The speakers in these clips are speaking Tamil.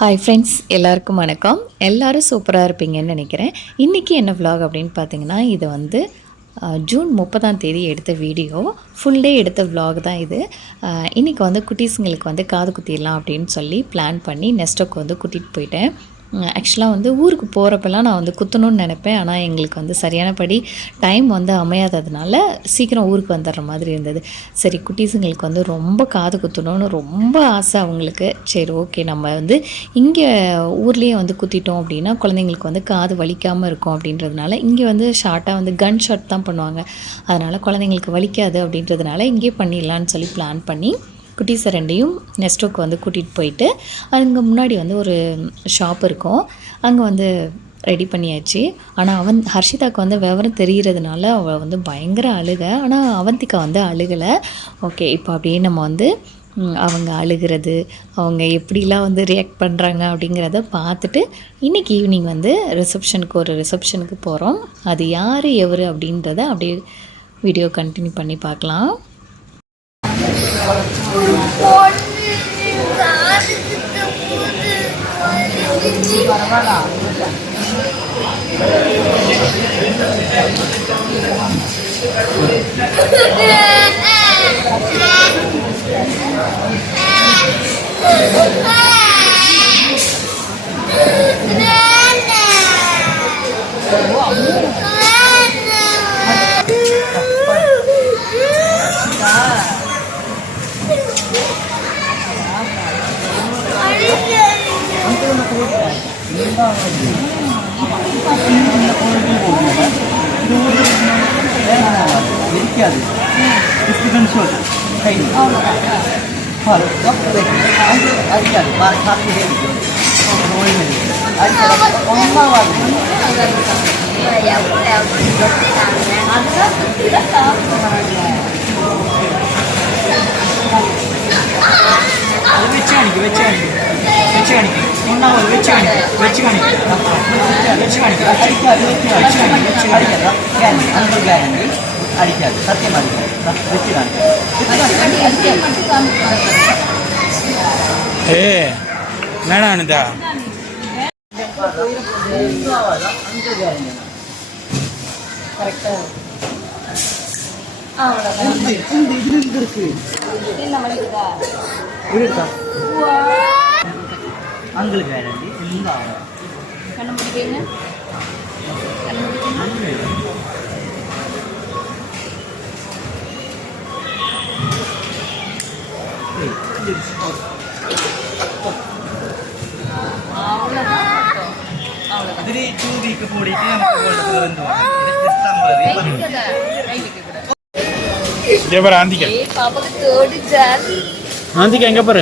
ஹாய் ஃப்ரெண்ட்ஸ் எல்லாருக்கும் வணக்கம். எல்லோரும் சூப்பராக இருப்பீங்கன்னு நினைக்கிறேன். இன்றைக்கி என்ன விலாக் அப்படின்னு பார்த்தீங்கன்னா இது வந்து ஜூன் முப்பதாம் தேதி எடுத்த வீடியோ. ஃபுல் டே எடுத்த விலாக் தான் இது. இன்றைக்கி வந்து குட்டீஸுங்களுக்கு வந்து காது குத்திடலாம் அப்படின்னு சொல்லி பிளான் பண்ணி நெஸ்டோக்கு வந்து கூட்டிகிட்டு போயிட்டேன். ஆக்சுவலாக வந்து ஊருக்கு போகிறப்பெல்லாம் நான் வந்து குத்தணும்னு நினைப்பேன். ஆனால் எங்களுக்கு வந்து சரியானபடி டைம் வந்து அமையாததுனால சீக்கிரம் ஊருக்கு வந்துடுற மாதிரி இருந்தது. சரி குட்டீஸுங்களுக்கு வந்து ரொம்ப காது குத்தணும்னு ரொம்ப ஆசை அவங்களுக்கு. சரி ஓகே நம்ம வந்து இங்கே ஊர்லேயே வந்து குத்திட்டோம் அப்படின்னா குழந்தைங்களுக்கு வந்து காது வலிக்காமல் இருக்கும் அப்படின்றதுனால இங்கே வந்து ஷார்ட்டாக வந்து கன் ஷாட் தான் பண்ணுவாங்க. அதனால் குழந்தைங்களுக்கு வலிக்காது அப்படின்றதுனால இங்கே பண்ணிடலான்னு சொல்லி பிளான் பண்ணி குட்டீஸை ரெண்டையும் நெஸ்டோக்கு வந்து கூட்டிகிட்டு போயிட்டு அங்கே முன்னாடி வந்து ஒரு ஷாப் இருக்கும். அங்கே வந்து ரெடி பண்ணியாச்சு. ஆனால் அவன் ஹர்ஷிதாக்கு வந்து விவரம் தெரிகிறதுனால அவள் வந்து பயங்கர அழுக. ஆனால் அவந்திக்கா வந்து அழுகலை. ஓகே இப்போ அப்படியே நம்ம வந்து அவங்க அழுகிறது அவங்க எப்படிலாம் வந்து ரியாக்ட் பண்ணுறாங்க அப்படிங்கிறத பார்த்துட்டு இன்றைக்கி ஈவினிங் வந்து ரிசப்ஷனுக்கு ஒரு ரிசப்ஷனுக்கு போகிறோம் அது யார் எவர் அப்படின்றத அப்படியே வீடியோ கண்டினியூ பண்ணி பார்க்கலாம். 네. Steven Schultz hình Phật gốc lịch ái anh nhận bạn phát đi hình rồi anh sẽ là con bao lần mà dạo cũng đào được đi làm anh rất rất sợ Hãy subscribe cho kênh Ghiền Mì Gõ Để không bỏ lỡ những video hấp dẫn വെച്ച് കാണിക്കും ഒന്നാമത് വെച്ച് കാണിക്കും വെച്ച് കാണിക്കും വെച്ച് കാണിക്കും അടിക്കാതെ വെച്ച് കാണിക്കും വെച്ച് കാണിക്കാതെ ഗ്യാരണ്ടി അൻപത് ഗ്യാരണ്ടി അടിക്കാതെ സത്യം അടിക്കാതെ വെച്ച് കാണിക്കും ஏ வேணாம் அனிதா അഞ്ച് ഗ്യാരണ്ടി அங்கிள் கேரண்டி எந்த ஆகும் ഇതിന് ടൂ വീക്ക് കൂടിയിട്ട് നമുക്ക് ഗോൾഡ് வந்து இதே பாரு ஆந்திக்கா ஆந்திக்கா எங்க பாரு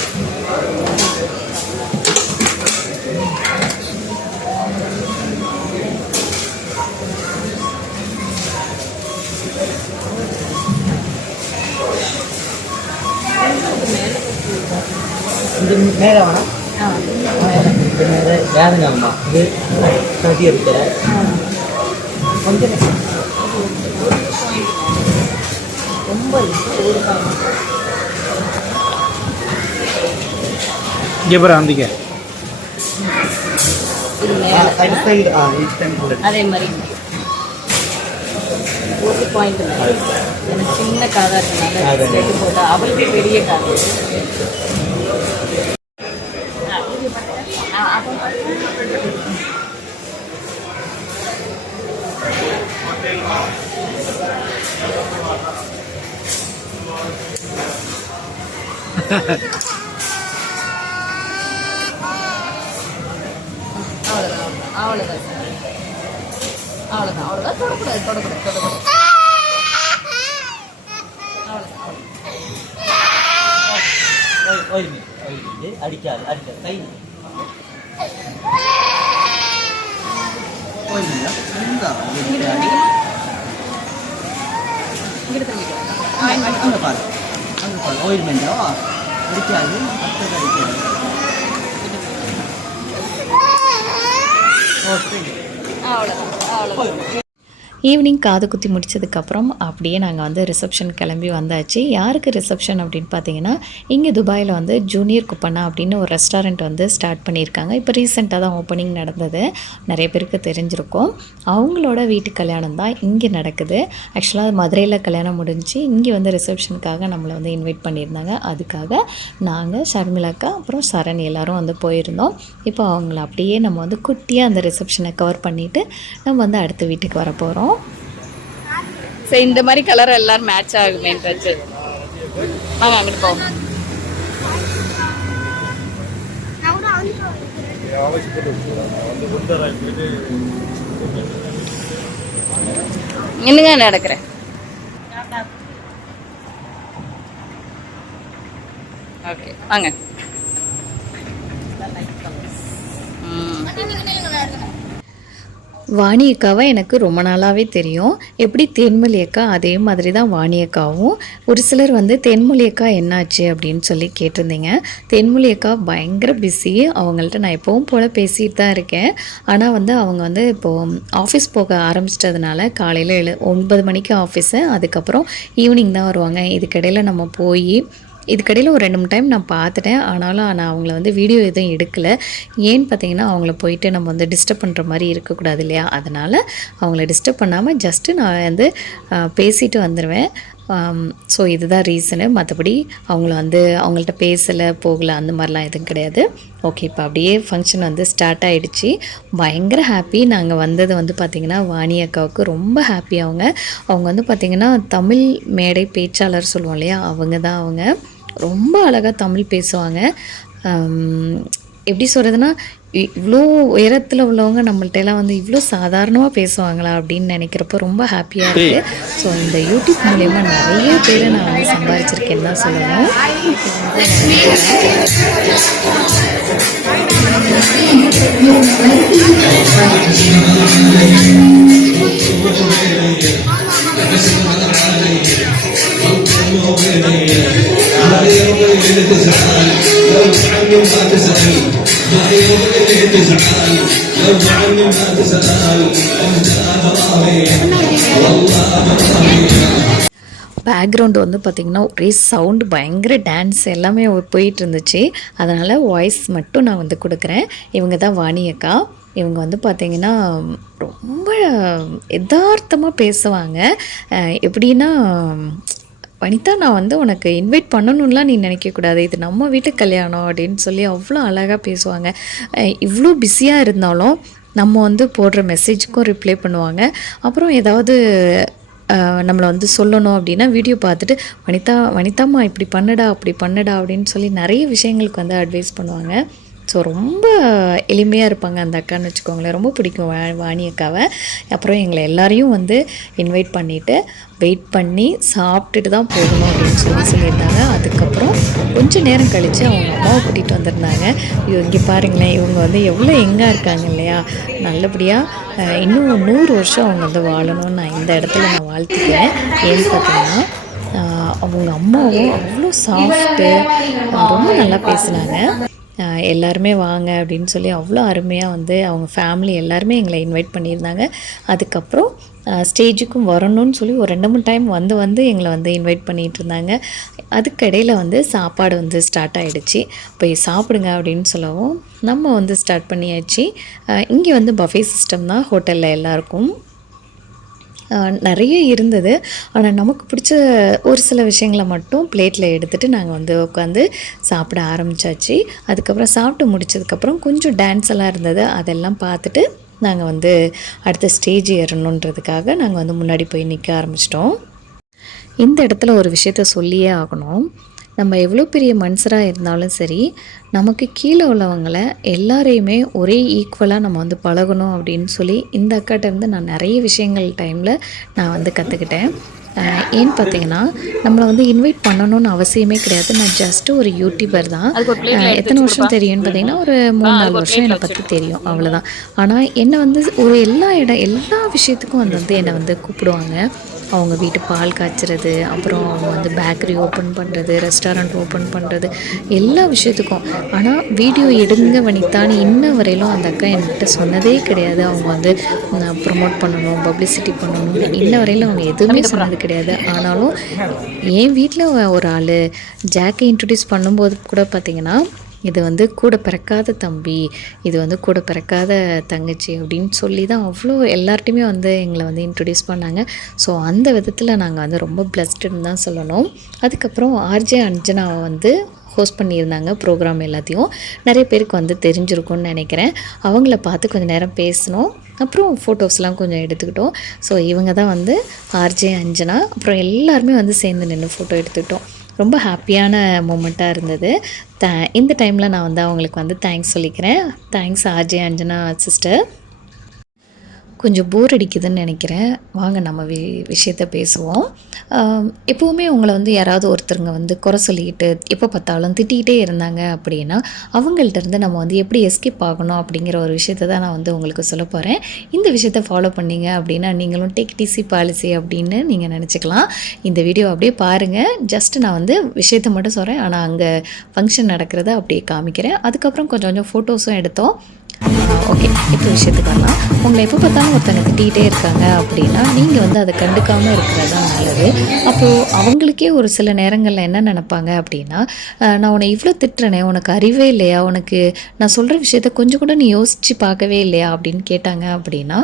இது மேலே வேணாம் இது மேலே வேதனை அம்மா. இது சதி இருக்கிற கொஞ்சம் இங்கே பாரு கூட அதே மாதிரி. ஒரு பாயிண்ட் எனக்கு சின்ன காதா இருக்கனால அതെ. ஸ்டெட் போட்டா அவளுக்கு பெரிய காது. அவ்வளோதான் அவ்வளோதான் அவ்வளோதான் அவ்வளோதான் தொடக்கூடாது தொடக்கூடாது தொடக்கூடாது அடிக்காது அடிக்காது கை ஆயில்மெண்டா അടിക്കാതെ അത്ര കഴിക്കാതെ ഓക്കെ ஈவினிங் காது குத்தி முடிச்சதுக்கப்புறம் அப்படியே நாங்கள் வந்து ரிசப்ஷன் கிளம்பி வந்தாச்சு. யாருக்கு ரிசப்ஷன் அப்படின்னு பார்த்தீங்கன்னா இங்கே துபாயில் வந்து ஜூனியர் குப்பண்ணா அப்படின்னு ஒரு ரெஸ்டாரண்ட் வந்து ஸ்டார்ட் பண்ணியிருக்காங்க. இப்போ ரீசெண்டாக தான் ஓப்பனிங் நடந்தது. நிறைய பேருக்கு தெரிஞ்சிருக்கும். அவங்களோட வீட்டு கல்யாணம் தான் இங்கே நடக்குது. ஆக்சுவலாக மதுரையில் கல்யாணம் முடிஞ்சு இங்கே வந்து ரிசப்ஷனுக்காக நம்மளை வந்து இன்வைட் பண்ணியிருந்தாங்க. அதுக்காக நாங்கள் ஷர்மிளாக்கா அப்புறம் சரண் எல்லோரும் வந்து போயிருந்தோம். இப்போ அவங்கள அப்படியே நம்ம வந்து குட்டியாக அந்த ரிசப்ஷனை கவர் பண்ணிவிட்டு நம்ம வந்து அடுத்த வீட்டுக்கு வர போகிறோம் சரி இந்த மாதிரி கலர் எல்லாரும் மேட்ச் ஆகுமேன்றது வாங்க அங்கிட்டு போவோம். என்னங்க நடக்கிறேன்? ஓகே வாங்க. ம். வாணி அக்காவை எனக்கு ரொம்ப நாளாகவே தெரியும். எப்படி தேன்மொழி அக்கா அதே மாதிரி தான் வாணி அக்காவும் ஒரு சிலர் வந்து தேன்மொழி அக்கா என்னாச்சு? அப்படின்னு சொல்லி கேட்டிருந்தீங்க. தேன்மொழி அக்கா பயங்கர பிஸி அவங்கள்ட்ட நான் எப்பவும் போல் பேசிட்டு தான் இருக்கேன். ஆனால் வந்து அவங்க வந்து இப்போது ஆஃபீஸ் போக ஆரம்பிச்சிட்டதுனால காலையில் எழு ஒன்பது மணிக்கு ஆஃபீஸு அதுக்கப்புறம் ஈவினிங் தான் வருவாங்க. இதுக்கிடையில் நம்ம போய் இதுக்கடையில் ஒரு ரெண்டு மூணு டைம் நான் பார்த்துட்டேன். ஆனாலும் நான் அவங்கள வந்து வீடியோ எதுவும் எடுக்கலை. ஏன்னு பார்த்தீங்கன்னா அவங்கள போயிட்டு நம்ம வந்து டிஸ்டர்ப் பண்ணுற மாதிரி இருக்கக்கூடாது இல்லையா? அதனால் அவங்கள டிஸ்டர்ப் பண்ணாமல் ஜஸ்ட்டு நான் வந்து பேசிட்டு வந்துடுவேன் ஸோ இதுதான் ரீசனு மற்றபடி அவங்கள வந்து அவங்கள்ட்ட பேசலை போகலை அந்த மாதிரிலாம் எதுவும் கிடையாது. ஓகே இப்போ அப்படியே ஃபங்க்ஷன் வந்து ஸ்டார்ட் ஆகிடுச்சு பயங்கர ஹாப்பி நாங்கள் வந்தது வந்து பார்த்திங்கன்னா வாணி அக்காவுக்கு ரொம்ப ஹாப்பி அவங்க. அவங்க வந்து பார்த்திங்கன்னா தமிழ் மேடை பேச்சாளர் சொல்லுவோம் இல்லையா? அவங்க தான் அவங்க. ரொம்ப அழகாக தமிழ் பேசுவாங்க. எப்படி சொல்கிறதுனா இவ்வளோ உயரத்தில் உள்ளவங்க நம்மள்ட்ட எல்லாம் வந்து இவ்வளோ சாதாரணமாக பேசுவாங்களா அப்படின்னு நினைக்கிறப்போ ரொம்ப ஹாப்பியாக இருக்குது ஸோ இந்த யூடியூப் மூலயமா நிறைய பேரை நான் வந்து சம்பாதிச்சிருக்கேன்னு தான் சொல்லணும். பேக்ரவுண்டு வந்து பார்த்திங்கன்னா ஒரே சவுண்டு பயங்கர டான்ஸ் எல்லாமே போயிட்டு இருந்துச்சு அதனால் வாய்ஸ் மட்டும் நான் வந்து கொடுக்குறேன். இவங்க தான் வாணி அக்கா. இவங்க வந்து பார்த்திங்கன்னா ரொம்ப யதார்த்தமாக பேசுவாங்க. எப்படின்னா வனிதா நான் வந்து உனக்கு இன்வைட் பண்ணணும்லாம் நீ நினைக்கக்கூடாது. இது நம்ம வீட்டு கல்யாணம் அப்படின்னு சொல்லி அவ்வளோ அழகாக பேசுவாங்க. இவ்வளோ பிஸியாக இருந்தாலும் நம்ம வந்து போடுற மெசேஜுக்கும் ரிப்ளை பண்ணுவாங்க. அப்புறம் ஏதாவது நம்மளை வந்து சொல்லணும் அப்படின்னா வீடியோ பார்த்துட்டு வனிதா வனிதாம்மா இப்படி பண்ணுடா அப்படி பண்ணுடா அப்படின்னு சொல்லி நிறைய விஷயங்களுக்கு வந்து அட்வைஸ் பண்ணுவாங்க. ஸோ ரொம்ப எளிமையாக இருப்பாங்க அந்த அக்கான்னு வச்சுக்கோங்களேன். ரொம்ப பிடிக்கும் வா வாணி அக்காவை. அப்புறம் எங்களை எல்லாரையும் வந்து இன்வைட் பண்ணிவிட்டு வெயிட் பண்ணி சாப்பிட்டுட்டு தான் போகணும் அப்படின்னு சொல்லி சொல்லியிருந்தாங்க. அதுக்கப்புறம் கொஞ்சம் நேரம் கழித்து அவங்க அம்மாவை கூட்டிகிட்டு வந்திருந்தாங்க. ஐயோ இங்கே பாருங்களேன் இவங்க வந்து எவ்வளோ எங்காக இருக்காங்க இல்லையா? நல்லபடியாக இன்னும் நூறு வருஷம் அவங்க வந்து வாழணும்னு நான் இந்த இடத்துல நான் வாழ்த்துக்கிறேன். ஏன்னு பார்த்தீங்கன்னா அவங்க அம்மாவும் அவ்வளோ சாஃப்ட்டு ரொம்ப நல்லா பேசினாங்க. எல்லாருமே வாங்க அப்படின்னு சொல்லி அவ்வளோ அருமையாக வந்து அவங்க ஃபேமிலி எல்லாருமே எங்களை இன்வைட் பண்ணியிருந்தாங்க. அதுக்கப்புறம் ஸ்டேஜுக்கும் வரணும்னு சொல்லி ஒரு ரெண்டு மூணு டைம் வந்து வந்து எங்களை வந்து இன்வைட் பண்ணிகிட்டு இருந்தாங்க. அதுக்கிடையில் வந்து சாப்பாடு வந்து ஸ்டார்ட் ஆகிடுச்சு போய் சாப்பிடுங்க அப்படின்னு சொல்லவும் நம்ம வந்து ஸ்டார்ட் பண்ணியாச்சு. இங்கே வந்து பஃபே சிஸ்டம் தான் ஹோட்டலில் எல்லாருக்கும். நிறைய இருந்தது. ஆனால் நமக்கு பிடிச்ச ஒரு சில விஷயங்களை மட்டும் பிளேட்டில் எடுத்துகிட்டு நாங்கள் வந்து உட்காந்து சாப்பிட ஆரம்பித்தாச்சு அதுக்கப்புறம் சாப்பிட்டு முடிச்சதுக்கப்புறம் கொஞ்சம் டான்ஸ் எல்லாம் இருந்தது. அதெல்லாம் பார்த்துட்டு நாங்கள் வந்து அடுத்த ஸ்டேஜ் ஏறணுன்றதுக்காக நாங்கள் வந்து முன்னாடி போய் நிற்க ஆரம்பிச்சிட்டோம். இந்த இடத்துல ஒரு விஷயத்த சொல்லியே ஆகணும். நம்ம எவ்வளோ பெரிய மனுஷராக இருந்தாலும் சரி நமக்கு கீழே உள்ளவங்களை எல்லாரையுமே ஒரே ஈக்குவலாக நம்ம வந்து பழகணும் அப்படின்னு சொல்லி இந்த அக்காட்டேருந்து நான் நிறைய விஷயங்கள் டைமில் நான் வந்து கற்றுக்கிட்டேன் ஏன்னு பார்த்தீங்கன்னா நம்மளை வந்து இன்வைட் பண்ணணும்னு அவசியமே கிடையாது. நான் ஜஸ்ட்டு ஒரு யூடியூபர் தான். எத்தனை வருஷம் தெரியும்னு பார்த்தீங்கன்னா ஒரு மூணு நாலு வருஷம் என்னை பற்றி தெரியும் அவ்வளோதான் ஆனால் என்னை வந்து ஒரு எல்லா இடம் எல்லா விஷயத்துக்கும் வந்து வந்து என்னை வந்து கூப்பிடுவாங்க. அவங்க வீட்டு பால் காய்ச்சறது அப்புறம் அவங்க வந்து பேக்கரி ஓப்பன் பண்ணுறது ரெஸ்டாரண்ட் ஓப்பன் பண்ணுறது எல்லா விஷயத்துக்கும். ஆனால் வீடியோ எடுங்க வனிதான்னு இன்ன வரையிலும் அந்த அக்கா என்கிட்ட சொன்னதே கிடையாது. அவங்க வந்து ப்ரொமோட் பண்ணணும் பப்ளிசிட்டி பண்ணணும் இன்ன வரையிலும் அவங்க எதுவுமே சொன்னது கிடையாது. ஆனாலும் என் வீட்டில் ஒரு ஆள் ஜாக்கை இன்ட்ரடியூஸ் பண்ணும்போது கூட பார்த்தீங்கன்னா இது வந்து கூட பிறக்காத தம்பி இது வந்து கூட பிறக்காத தங்கச்சி அப்படின்னு சொல்லி தான் அவ்வளோ எல்லார்ட்டையுமே வந்து எங்களை வந்து இன்ட்ரடியூஸ் பண்ணாங்க. ஸோ அந்த விதத்தில் நாங்கள் வந்து ரொம்ப பிளஸ்டுன்னு தான் சொல்லணும். அதுக்கப்புறம் ஆர்ஜே அஞ்சனாவை வந்து ஹோஸ்ட் பண்ணியிருந்தாங்க ப்ரோக்ராம் எல்லாத்தையும். நிறைய பேருக்கு வந்து தெரிஞ்சிருக்கும்னு நினைக்கிறேன். அவங்கள பார்த்து கொஞ்சம் நேரம் பேசினோம் அப்புறம் ஃபோட்டோஸ்லாம் கொஞ்சம் எடுத்துக்கிட்டோம். ஸோ இவங்க தான் வந்து ஆர்ஜே அஞ்சனா அப்புறம் எல்லாருமே வந்து சேர்ந்து நின்று ஃபோட்டோ எடுத்துக்கிட்டோம். ரொம்ப ஹாப்பியான மூமெண்ட்டாக இருந்தது. த இந்த டைமில் நான் வந்து அவங்களுக்கு வந்து தேங்க்ஸ் சொல்லிக்கிறேன். தேங்க்ஸ் ஆர்ஜே அஞ்சனா சிஸ்டர் கொஞ்சம் போர் அடிக்குதுன்னு நினைக்கிறேன். வாங்க நம்ம வி விஷயத்த பேசுவோம். எப்போவுமே உங்களை வந்து யாராவது ஒருத்தருங்க வந்து குறை சொல்லிக்கிட்டு எப்போ பார்த்தாலும் திட்டிகிட்டே இருந்தாங்க அப்படின்னா அவங்கள்ட்ட இருந்து நம்ம வந்து எப்படி எஸ்கேப் ஆகணும் அப்படிங்கிற ஒரு விஷயத்த தான் நான் வந்து உங்களுக்கு சொல்ல போகிறேன் இந்த விஷயத்தை ஃபாலோ பண்ணீங்க அப்படின்னா நீங்களும் டேக் டிசி பாலிசி அப்படின்னு நீங்கள் நினச்சிக்கலாம். இந்த வீடியோ அப்படியே பாருங்கள் ஜஸ்ட் நான் வந்து விஷயத்தை மட்டும் சொல்கிறேன் ஆனால் அங்கே ஃபங்க்ஷன் நடக்கிறத அப்படியே காமிக்கிறேன். அதுக்கப்புறம் கொஞ்சம் கொஞ்சம் ஃபோட்டோஸும் எடுத்தோம். ஓகே இப்போ விஷயத்துக்கு வரலாம். உங்களை எப்போ பார்த்தாலும் ஒருத்தங்க திட்டிகிட்டே இருக்காங்க அப்படின்னா நீங்கள் வந்து அதை கண்டுக்காமல் இருக்கிறது தான் நல்லது. அப்போது அவங்களுக்கே ஒரு சில நேரங்களில் என்ன நினைப்பாங்க அப்படின்னா நான் உன்னை இவ்வளோ திட்டுறேனே உனக்கு அறிவே இல்லையா? உனக்கு நான் சொல்கிற விஷயத்த கொஞ்சம் கூட நீ யோசித்து பார்க்கவே இல்லையா? அப்படின்னு கேட்டாங்க அப்படின்னா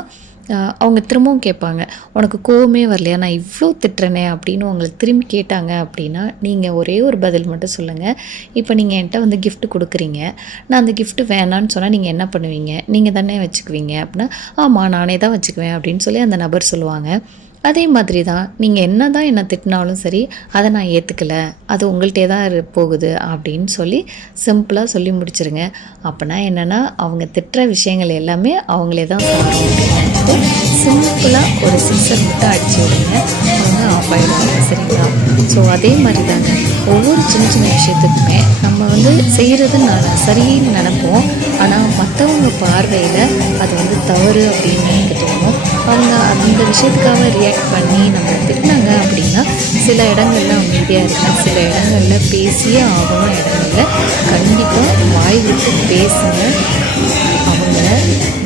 அவங்க திரும்பவும் கேட்பாங்க உனக்கு கோவமே வரலையா? நான் இவ்வளோ திட்டுறேனே அப்படின்னு உங்களுக்கு திரும்பி கேட்டாங்க அப்படின்னா நீங்கள் ஒரே ஒரு பதில் மட்டும் சொல்லுங்கள் இப்போ நீங்கள் என்கிட்ட வந்து கிஃப்ட் கொடுக்குறீங்க. நான் அந்த கிஃப்ட் வேணான்னு சொன்னால் நீங்கள் என்ன பண்ணுவீங்க? நீங்கள் தானே வச்சுக்குவீங்க அப்படின்னா ஆமாம் நானே தான் வச்சுக்குவேன் அப்படின்னு சொல்லி அந்த நபர் சொல்லுவாங்க. அதே மாதிரி தான் நீங்கள் என்ன தான் என்ன திட்டினாலும் சரி அதை நான் ஏற்றுக்கல அது உங்கள்கிட்டே தான் போகுது அப்படின்னு சொல்லி சிம்பிளாக சொல்லி முடிச்சிருங்க. அப்போனா என்னென்னா அவங்க திட்டுற விஷயங்கள் எல்லாமே அவங்களே தான் சொல்லுவாங்க அப்படின்னு சிம்பிளாக ஒரு சிக்ஸர் மட்டும் அடிச்சு விடுங்க. அவங்க ஆஃப் ஆகிடுவாங்க சரிங்களா? ஸோ அதே மாதிரி தாங்க ஒவ்வொரு சின்ன சின்ன விஷயத்துக்குமே நம்ம வந்து செய்கிறது நான் சரின்னு நினைப்போம். ஆனால் மற்றவங்க பார்வையில் அது வந்து தவறு அப்படின்னு எனக்கு தோணும். அவங்க அந்த விஷயத்துக்காக ரியாக்ட் பண்ணி நம்ம திட்டினாங்க அப்படின்னா சில இடங்கள்ல அமைதியாக இருங்க. சில இடங்களில் பேசியே ஆகணும். இடங்களில் கண்டிப்பாக வாய் விட்டு பேசுங்க.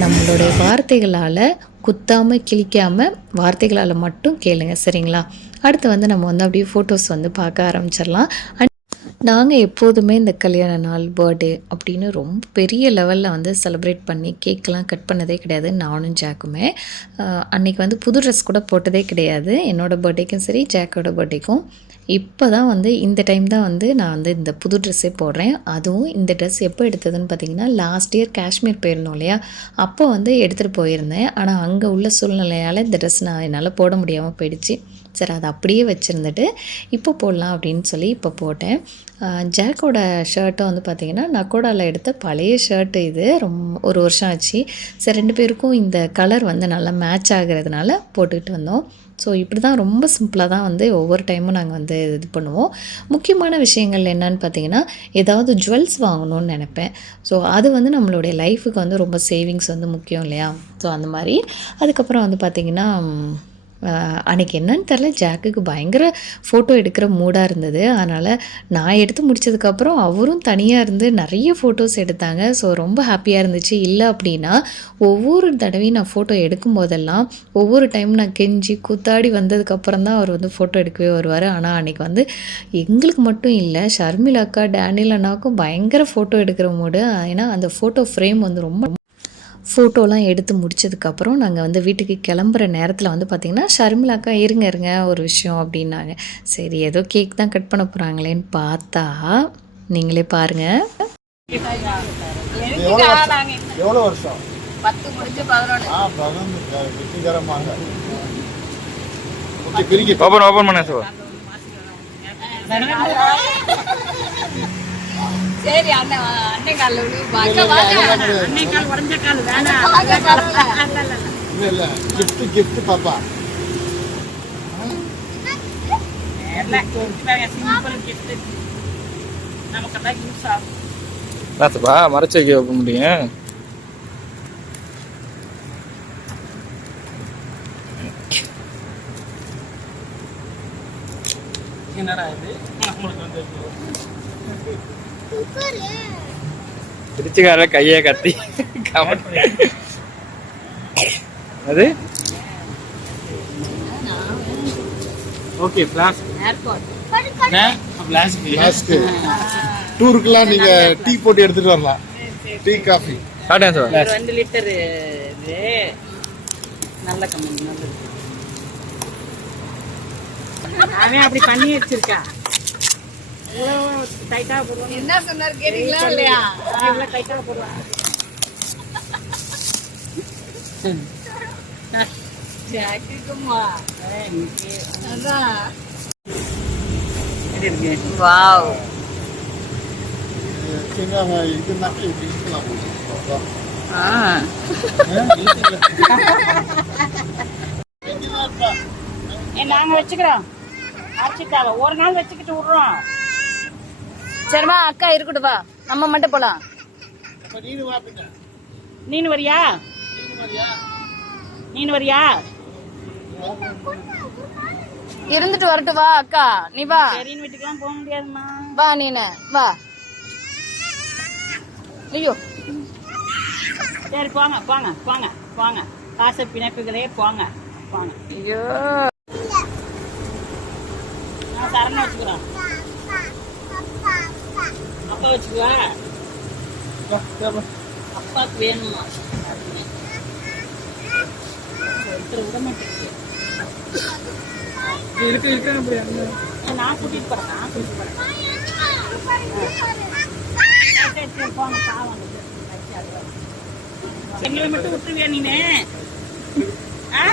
நம்மளுடைய வார்த்தைகளால் குத்தாமல் கிழிக்காமல் வார்த்தைகளால் மட்டும் கேளுங்க சரிங்களா? அடுத்து வந்து நம்ம வந்து அப்படியே ஃபோட்டோஸ் வந்து பார்க்க ஆரம்பிச்சிடலாம். நாங்கள் எப்போதுமே இந்த கல்யாண நாள் பர்த்டே அப்படின்னு ரொம்ப பெரிய லெவலில் வந்து செலிப்ரேட் பண்ணி கேக்கெலாம் கட் பண்ணதே கிடையாது. நானும் ஜாக்குமே. அன்றைக்கி வந்து புது ட்ரெஸ் கூட போட்டதே கிடையாது. என்னோட பர்த்டேக்கும் சரி ஜாக்கோட பர்த்டேக்கும் இப்போ தான் வந்து இந்த டைம் தான் வந்து நான் வந்து இந்த புது ட்ரெஸ்ஸே போடுறேன். அதுவும் இந்த ட்ரெஸ் எப்போ எடுத்ததுன்னு பார்த்தீங்கன்னா லாஸ்ட் இயர் காஷ்மீர் போயிருந்தோம் இல்லையா? அப்போ வந்து எடுத்துகிட்டு போயிருந்தேன். ஆனால் அங்கே உள்ள சூழ்நிலையால் இந்த ட்ரெஸ் நான் என்னால் போட முடியாமல் போயிடுச்சு. சரி அதை அப்படியே வச்சுருந்துட்டு இப்போ போடலாம் அப்படின்னு சொல்லி இப்போ போட்டேன். ஜாக்கோட ஷர்ட்டும் வந்து பார்த்திங்கன்னா நக்கோடாவில் எடுத்த பழைய ஷர்ட்டு இது. ரொம்ப ஒரு வருஷம் ஆச்சு. சரி ரெண்டு பேருக்கும் இந்த கலர் வந்து நல்லா மேட்ச் ஆகிறதுனால போட்டுக்கிட்டு வந்தோம். ஸோ இப்படி தான் ரொம்ப சிம்பிளாக தான் வந்து ஒவ்வொரு டைமும் நாங்கள் வந்து இது பண்ணுவோம். முக்கியமான விஷயங்கள் என்னன்னு பார்த்தீங்கன்னா ஏதாவது ஜுவல்ஸ் வாங்கணும்னு நினைப்பேன். ஸோ அது வந்து நம்மளுடைய லைஃபுக்கு வந்து ரொம்ப சேவிங்ஸ் வந்து முக்கியம் இல்லையா? ஸோ அந்த மாதிரி. அதுக்கப்புறம் வந்து பார்த்திங்கன்னா அன்றைக்கி என்னன்னு தெரில ஜாக்குக்கு பயங்கர ஃபோட்டோ எடுக்கிற மூடாக இருந்தது. அதனால் நான் எடுத்து முடிச்சதுக்கப்புறம் அவரும் தனியாக இருந்து நிறைய ஃபோட்டோஸ் எடுத்தாங்க. ஸோ ரொம்ப ஹாப்பியாக இருந்துச்சு. இல்லை அப்படின்னா ஒவ்வொரு தடவையும் நான் ஃபோட்டோ எடுக்கும் போதெல்லாம் ஒவ்வொரு டைம் நான் கெஞ்சி கூத்தாடி வந்ததுக்கப்புறம் தான் அவர் வந்து ஃபோட்டோ எடுக்கவே வருவார். ஆனால் அன்றைக்கி வந்து எங்களுக்கு மட்டும் இல்லை ஷர்மிலாக்கா டேனியல் அண்ணாவுக்கும் பயங்கர ஃபோட்டோ எடுக்கிற மூடு ஏன்னா அந்த ஃபோட்டோ ஃப்ரேம் வந்து ரொம்ப ஃபோட்டோலாம் எடுத்து முடிச்சதுக்கப்புறம் நாங்கள் வந்து வீட்டுக்கு கிளம்புற நேரத்தில் வந்து பார்த்திங்கன்னா ஷர்மிளாக்கா இருங்க இருங்க ஒரு விஷயம் அப்படின்னாங்க. சரி ஏதோ கேக் தான் கட் பண்ண போகிறாங்களேன்னு பார்த்தா நீங்களே பாருங்கள் எவ்வளோ வருஷம்? பத்து முடிஞ்சு பதினொன்று ஆ வெற்றிகரமாக. ஓகே பிரிக்கி ஓப்பன் ஓப்பன் பண்ண சார். சரி அண்ணன் அண்ணன் காலில் விழு வாங்க. வாங்க அண்ணன் கால் உடஞ்ச கால் வேணாம். வாங்க காலில் இல்லை இல்லை கிஃப்ட் கிஃப்ட் பாப்பா. மறைச்சு வைக்க வைக்க முடியும். என்னடா இது? நம்மளுக்கு வந்து திருச்சிக்கார கையை கத்தி அது? ஓகே டூருக்குலாம் நீங்க டீ போட்டு எடுத்துட்டு வரலாம். டீ காஃபி சாப்பிட்டேன் சார் ரெண்டு லிட்டர் இது. நல்ல கம்பெனி நல்லது. அவன் அப்படி பண்ணி வச்சிருக்கா. டைட்டா போடுவாங்க என்ன சொன்னார் கேட்டீங்களா இல்லையா? இவ்வளவு டைட்டா போடுவாங்க. நாங்க வச்சுக்கிறோம். அரைச்சிட்டாவ ஒரு நாள் வச்சுக்கிட்டு விடுறோம். சரிம்மா அக்கா இருக்கட்டும் வா. நம்ம மட்டும் போலாம். நீனு வரியா? நீனு வரியா? இருந்துட்டு வரட்டும் வா அக்கா. நீ வா. சரின்னு வீட்டுக்கெல்லாம் போக முடியாதுமா வா நீனு. வா. ஐயோ. சரி போங்க போங்க போங்க போங்க. காசை பிணைப்புகளே போங்க போங்க. ஐயோ. நான் சரண வச்சுக்கிறேன். அப்பா வச்சுக்குவா? அப்பாவுக்கு வேணுமா? ஒருத்தர் விட மாட்டேங்குது. இருக்கு இருக்கு நான் கூட்டிட்டு போறேன் நான் கூட்டிட்டு போறேன். போங்க பாவம் எங்களை மட்டும் விட்டுருவியா நீனு? ஆ?